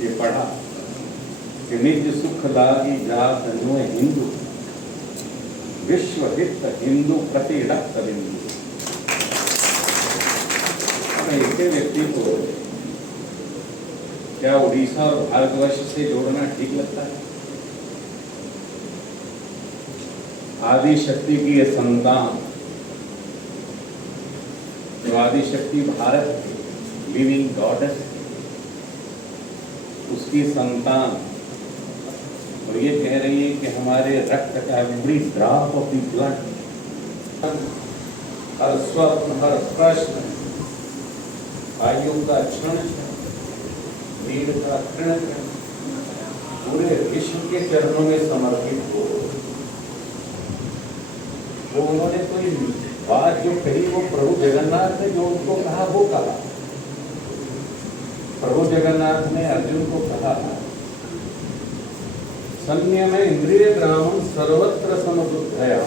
ये पढ़ा कि निज सुख लागी जात नुए हिंदू, विश्व हित हिंदू प्रति रक्त बिंदु। ऐसे व्यक्ति को क्या उड़ीसा और भारतवर्ष से जोड़ना ठीक लगता है? आदि शक्ति की ये संतान, जो आदि शक्ति भारत की लिविंग गॉडेस, उसकी संतान, और ये कह रही है कि हमारे रक्त का every drop of the blood, हर स्वप्न, हर प्रश्न, आयु का क्षण, वीर का क्षण पूरे विश्व के चरणों में समर्पित हो। तो उन्होंने कोई बात जो कही वो प्रभु जगन्नाथ ने जो उनको कहा वो कहा। प्रभु जगन्नाथ ने अर्जुन को कहा, संयम इंद्रिय ग्रामं सर्वत्र समबुद्धया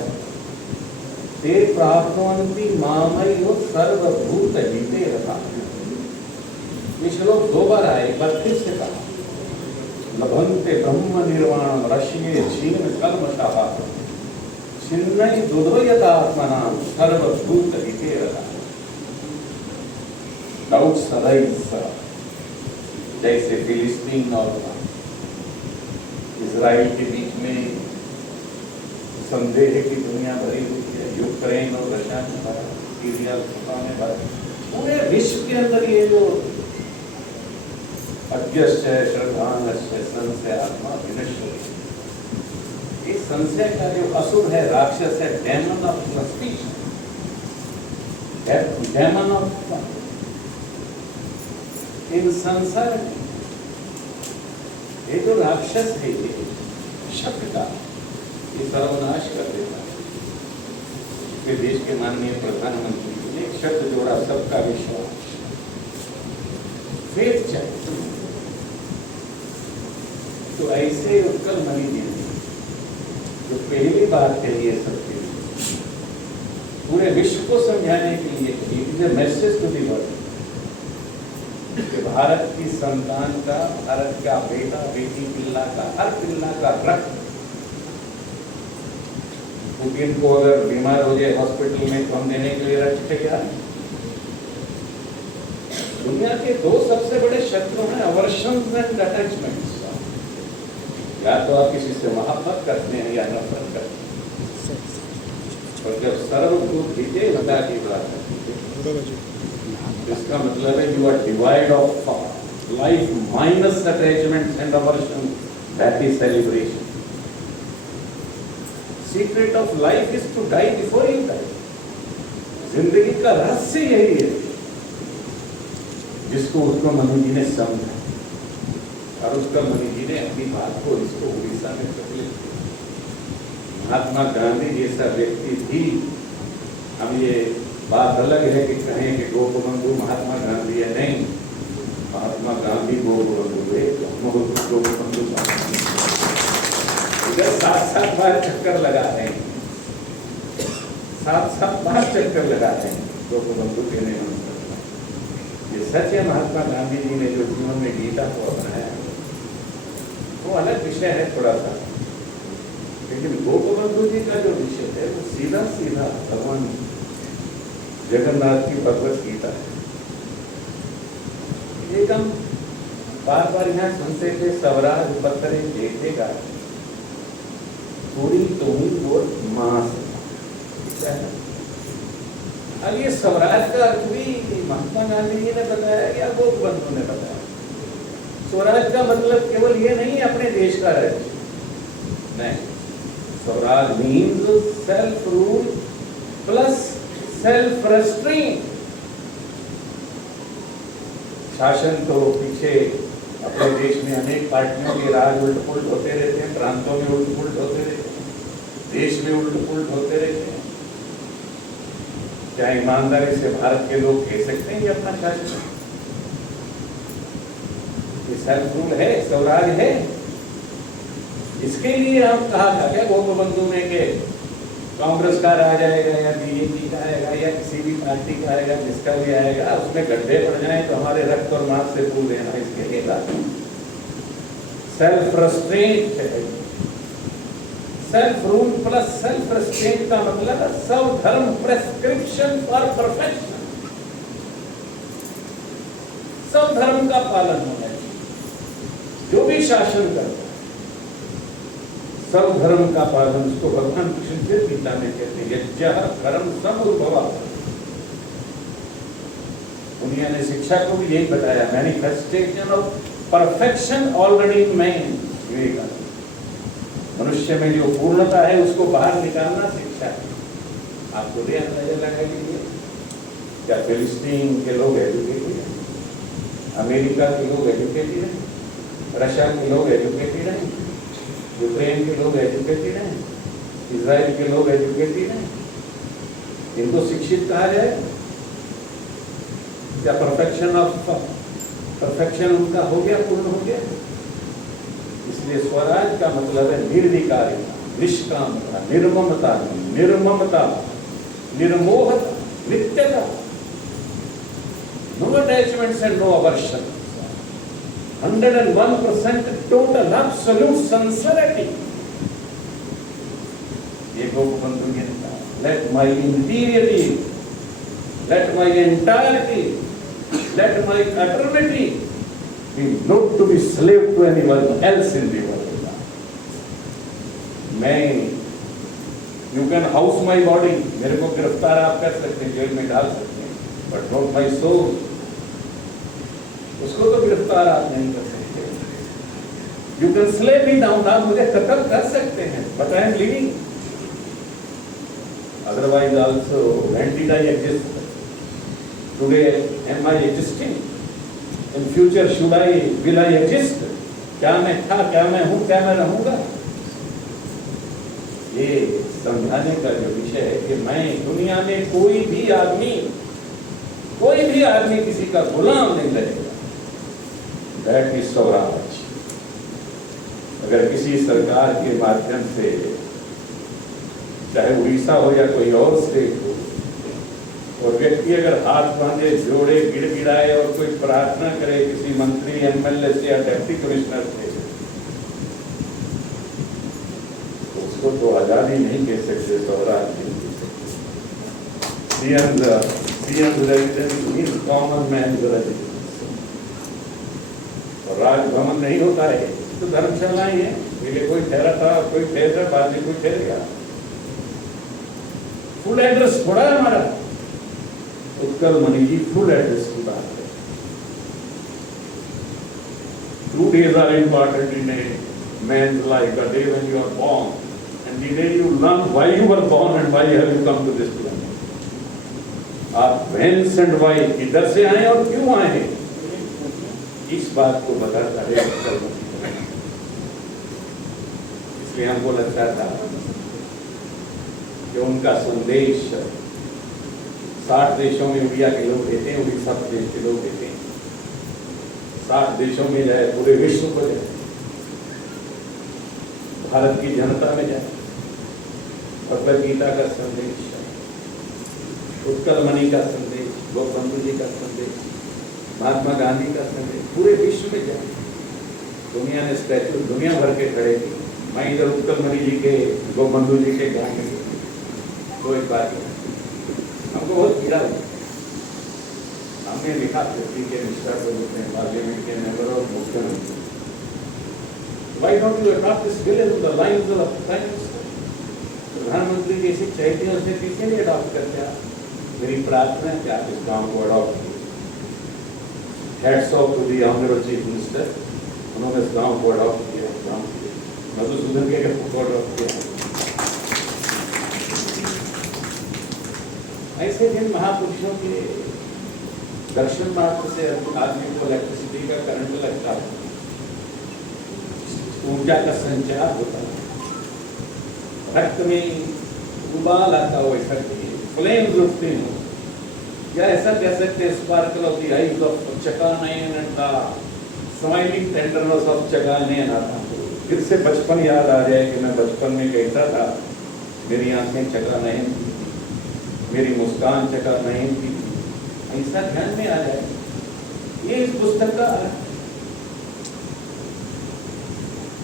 ते प्राप्नुवन्ति मामैव सर्वभूत हिते रता। ये श्लोक 2 बार आए, 32 से कहा, लभन्ते ब्रह्म निर्वाणम ऋषिये क्षीण कल्मषाः छिन्नई दुर्दयतात्मनां सर्वभूत हिते रता। डाउट सदैव जैसे फिलिस्तीन और इजराइल के बीच में संदेह की दुनिया भरी हुई है, यूक्रेन और रशिया में भरा, सीरिया में भरा, पूरे विश्व के अंदर ये जो अज्ञस्य श्रद्धानस्य संशयात्मा विनश्यति, इस संशय का जो असुर है, राक्षस है, demon of suspicion, demon of इन संसार में ये जो राक्षस है, ये शब्द का ये सर्वनाश कर देता है। इसके देश के माननीय प्रधानमंत्री ने एक शब्द जोड़ा, सबका विश्वास, फेथ चाहिए। तो ऐसे उत्कल मणि जी जो पहली बात कही है सबके लिए, पूरे विश्व को समझाने के लिए, it is a message to the world कि भारत की संतान का, भारत का बेटा बेटी, पिल्ला का, हर पिल्ला का रक्त, पुतिन को अगर बीमार हो जाए हॉस्पिटल में तो हम देने के लिए रक्त तैयार है। दुनिया के 2 सबसे बड़े शत्रु हैं, अवर्शंस एंड अटैचमेंट्स। या तो आप किसी से मोहब्बत करते हैं या नफरत करते हैं, और जब सर्वभूत हिते रता की बात है, इसका मतलब है you are divide of life minus attachments and aversion, that is celebration. Secret of life is to die before you die. जिंदगी का रहस्य यही है जिसको उत्तम मनु जी ने समझा, और उत्तम मनु जी ने अपनी बात को इसको उड़ीसा में प्रचलित किया। महात्मा गांधी जैसा व्यक्ति भी, हम ये बात अलग है कि कहें कि गोपबंधु महात्मा गांधी है, नहीं, महात्मा गांधी गोपबंधु है, गोपबंधु इधर 7-7 बार चक्कर लगा रहे हैं, 7-7 बार चक्कर लगा रहे हैं गोपबंधु के ने। ये सच है, महात्मा गांधी जी ने जो जीवन में गीता को अपनाया वो अलग विषय है थोड़ा सा, लेकिन गोपबंधु जी का जो विषय है वो सीधा सीधा भगवान जगन्नाथ की भगवत गीता है। एक हम बार बार यहाँ सुनते थे, सवराज पत्थरे देखेगा पूरी तुम्हें वो मास। अब ये स्वराज का अर्थ भी महात्मा गांधी जी ने बताया या गोपबंधु ने बताया। स्वराज का मतलब केवल ये नहीं अपने देश का राज्य, नहीं, Swaraj means self rule plus self restrain. शासन तो पीछे अपने देश में अनेक पार्टियों के राज उल्ट पुलट होते रहते हैं, प्रांतों में उल्ट पुलट होते रहते हैं, देश में उल्ट पुलट होते रहते हैं। क्या ईमानदारी से भारत के लोग कह सकते हैं ये अपना शासन? ये सेल्फ रूल है, स्वराज है। इसके लिए हम कहा था क्या गोपबंधु में के कांग्रेस का राज आएगा या बीजेपी का आएगा या किसी भी पार्टी का आएगा, जिसका भी आएगा उसमें गड्ढे पड़ जाए तो हमारे रक्त और मांस से पूर देना, इसके लिए बात सेल्फ रेस्ट्रेंट है। Self rule plus self restaurant का मतलब है स्वधर्म प्रेस्क्रिप्शन फॉर परफेक्शन। स्वधर्म का पालन होना चाहिए। जो भी शासन करता है स्वधर्म का पालन, उसको भगवान कृष्ण से गीता में कहते हैं यज्ञः कर्म समुद्भवा। दुनिया ने शिक्षा को भी यही बताया, manifestation of perfection already in man. Vivekananda, मनुष्य में जो पूर्णता है उसको बाहर निकालना शिक्षा है। आप खुद ही अंदाजा लगा लीजिए, क्या फिलिस्तीन के लोग एजुकेटेड हैं, अमेरिका के लोग एजुकेटेड हैं, रशिया के लोग एजुकेटेड हैं, यूक्रेन के लोग एजुकेटेड हैं, इजराइल के लोग एजुकेटेड हैं। इनको शिक्षित कहा जाए? क्या परफेक्शन उनका हो गया, पूर्ण हो गया? इसलिए स्वराज का मतलब है निर्विकारिता, निष्कामता, निर्ममता, निर्ममता, निर्मोहता, नित्यता, no attachments and no aversion, 101% total absolute sincerity. ये गोपबंधु ने कहा, let my interiority, let my entirety, let my eternity be not to be slave to anyone else in the world. मैं, you can house my body, मेरे को गिरफ्तार आप कर सकते हैं, जेल में डाल सकते हैं, but not my soul, उसको तो गिरफ्तार आप नहीं कर सकते। You can slay me down, आप मुझे कत्ल कर सकते हैं, but I am living. Otherwise also, when did I exist? Today am I existing? In future will I exist? क्या मैं था, क्या मैं हूँ, क्या मैं रहूंगा? ये समझाने का जो विषय है कि मैं दुनिया में कोई भी आदमी किसी का गुलाम नहीं रहेगा। That is Swaraj. अगर किसी सरकार के माध्यम से, चाहे उड़ीसा हो या कोई और स्टेट हो, और व्यक्ति अगर हाथ बांधे, जोड़े, गिड़गिड़ाए और कोई प्रार्थना करे किसी मंत्री, एमएलए से या डिप्टी कमिश्नर से, तो उसको तो आजादी नहीं कह सकते, स्वराज नहीं कह सकते। Common man residence. और राजभवन नहीं होता है तो धर्मशाला ही है। पहले कोई ठहरा था, कोई ठहर रहा, बाद में कोई ठहर गया। फुल एड्रेस थोड़ा है हमारा। उत्कल मणि जी फुल एड्रेस की बात है। 2 days are important in a man's life: the day when you are born and the day you learn why you were born and why have you come to this planet. आप whence and why, किधर से आए और क्यों आए हैं, इस बात को बताता है उत्कल मणि। इसलिए हमको लगता था कि उनका संदेश 60 देशों में इंडिया के लोग देते हैं, उड़ीसा प्रदेश के लोग देते हैं, 60 देशों में जाए, पूरे विश्व को जाए, भारत की जनता में जाए, भगवद गीता का संदेश, उत्कल मणि का संदेश, गोपबंधु जी का संदेश, महात्मा गांधी का संदेश पूरे विश्व में जाए। दुनिया ने स्टैचू दुनिया भर के खड़े किए। मैं इधर उत्कल मणि जी के, गोपबंधु जी के ज्ञान में तो एक बात हमको बहुत पीड़ा हुई। हमने लिखा पृथ्वी के मिश्रा को रूप में, पार्लियामेंट के मेंबर और मुख्यमंत्री, why don't you adopt this bill in the lines of prime minister? प्रधानमंत्री जैसी चैतियों से पीछे नहीं अडॉप्ट करते आप। मेरी प्रार्थना है कि आप इस काम को अडॉप्ट कीजिए। Heads off to the honourable chief minister, उन्होंने इस गाँव को अडॉप्ट किया, मधुसूदन के को अडॉप्ट किया। ऐसे जिन महापुरुषों के दर्शन मात्र से आदमी को इलेक्ट्रिसिटी का करंट लगता है, ऊर्जा का संचार होता है, रक्त में उबाल आता हो, ऐसा फ्लेम्स उठते हो, या ऐसा कह सकते हैं sparkle of the eyes of Chakanayan and the smiling tenderness of Chakanayan आता। फिर से बचपन याद आ जाए कि मैं बचपन में कहता था, मेरी आंखें चकानयन थी, मेरी मुस्कान चकानयन थी, ऐसा ध्यान में आ जाए। ये इस पुस्तक का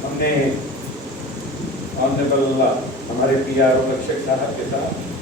हमने ऑनरेबल हमारे पीआरओ रक्षक साहब के साथ